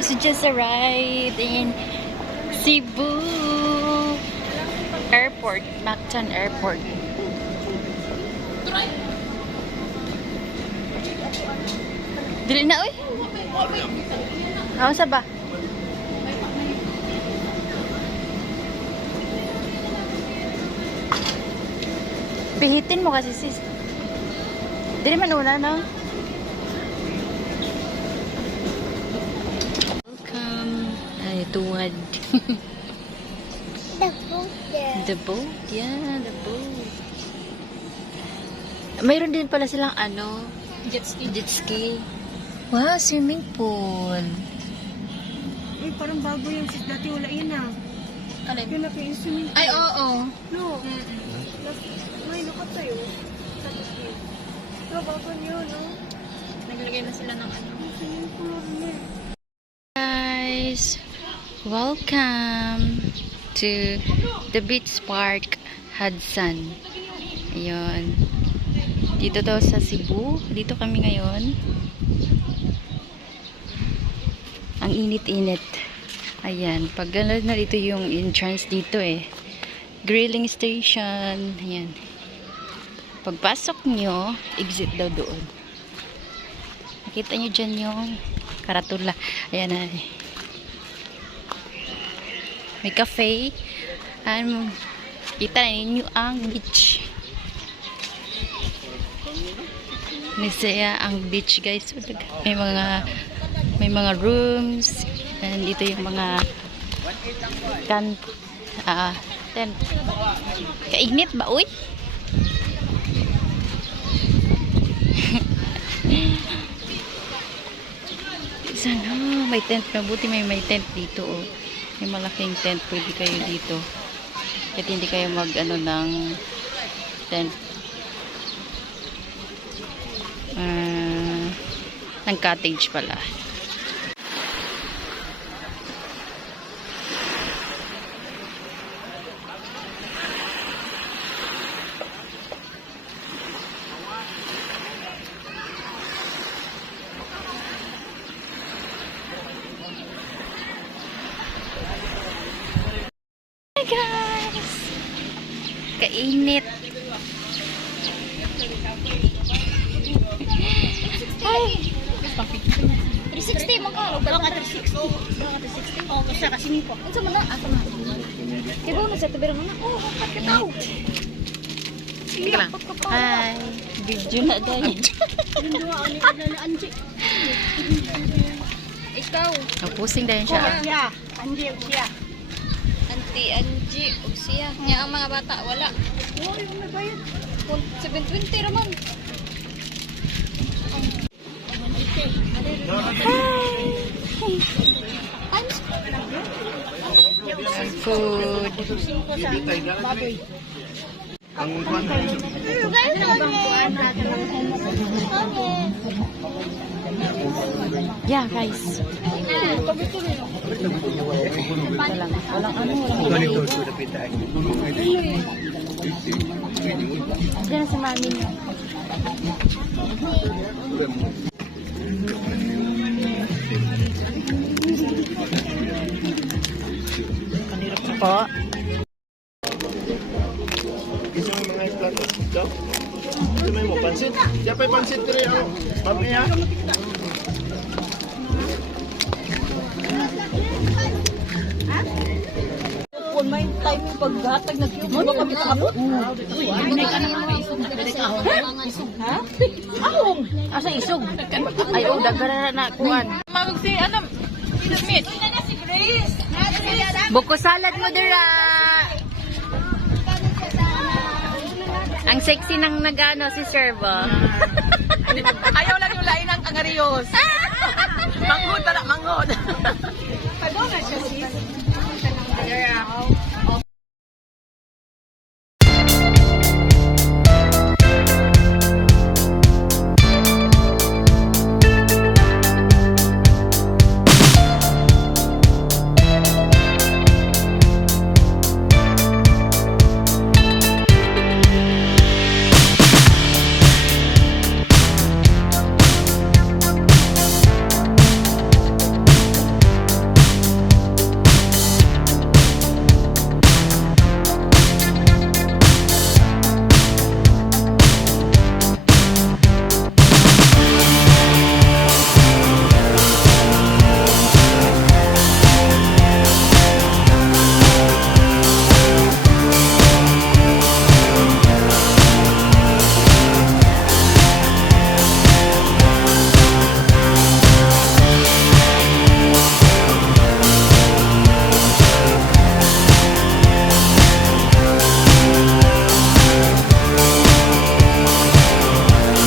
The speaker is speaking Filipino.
guys, we just arrived in Cebu Airport, Mactan Airport. Dili na, uy. Ano sa ba? Pihitin mo kasi sis. Dili man una, no? Welcome. Ay, tuwad. The boat there. The boat? Yeah, the boat. Mayroon din pala silang ano? Jet ski. Jet ski. Wow, swimming pool. Uy, parang bago yung sis. Dati wala yun ah. Alin? Yung laki yung swimming pool. Ay, oo. No. May lukat tayo. No, bago nyo, no? Naglagay na sila ng ano. Swimming pool niya. Guys, welcome to the beach park Hudson. Ayun. Dito daw sa Cebu. Dito kami ngayon. Ang init-init. Ayan. Pag gano'n na dito yung entrance dito eh. Grilling station. Ayan. Pagpasok nyo, exit daw doon. Nakita nyo dyan yung karatula. Ayan na. May cafe. Kita ninyo ang beach. Nisaya ang beach guys. May mga rooms. And dito yung mga tent. Kainit ba, uy? Sana may tent. Mabuti may tent dito, oh. May malaking tent. Pwede kayo dito. Kahit hindi kayo mag ano ng tent. Ng cottage pala. Hi guys! Kainit! Ay! 360 mo ka. Wala ka 360. Wala ka 360. Oo, kasi kasi po. Ano sa mga? Asa na? Diba na sa tabira mo na? Oo, kapat ka tao. Tika lang. Hi! Video na dahil. Ikaw. Pusing dahil siya. Siya. Anji, siya. Auntie Angie, o siya. Nga ang mga bata, wala. Oo, yung nagbayad. 720 raman. Food. Yeah, guys. Walang ano, walang diyan si mami niya. Po. Gusto mo mga plato? Ikaw? Gusto mo pansit? Diyan pa yung pansit rin ako. Mamaya. Kung may time yung paghatag na cube, mo kami kaabot? May ka naman may isog na pinag-ahon. Isog, ha? Ahong! Asa isog? Ay, oh, dagara na kuan. Magsi, ano? Meat. Buko salad mo dira. Ang sexy ng nagano si Servo. Ayaw lang yung lain ng angarios. Manghod na manghod.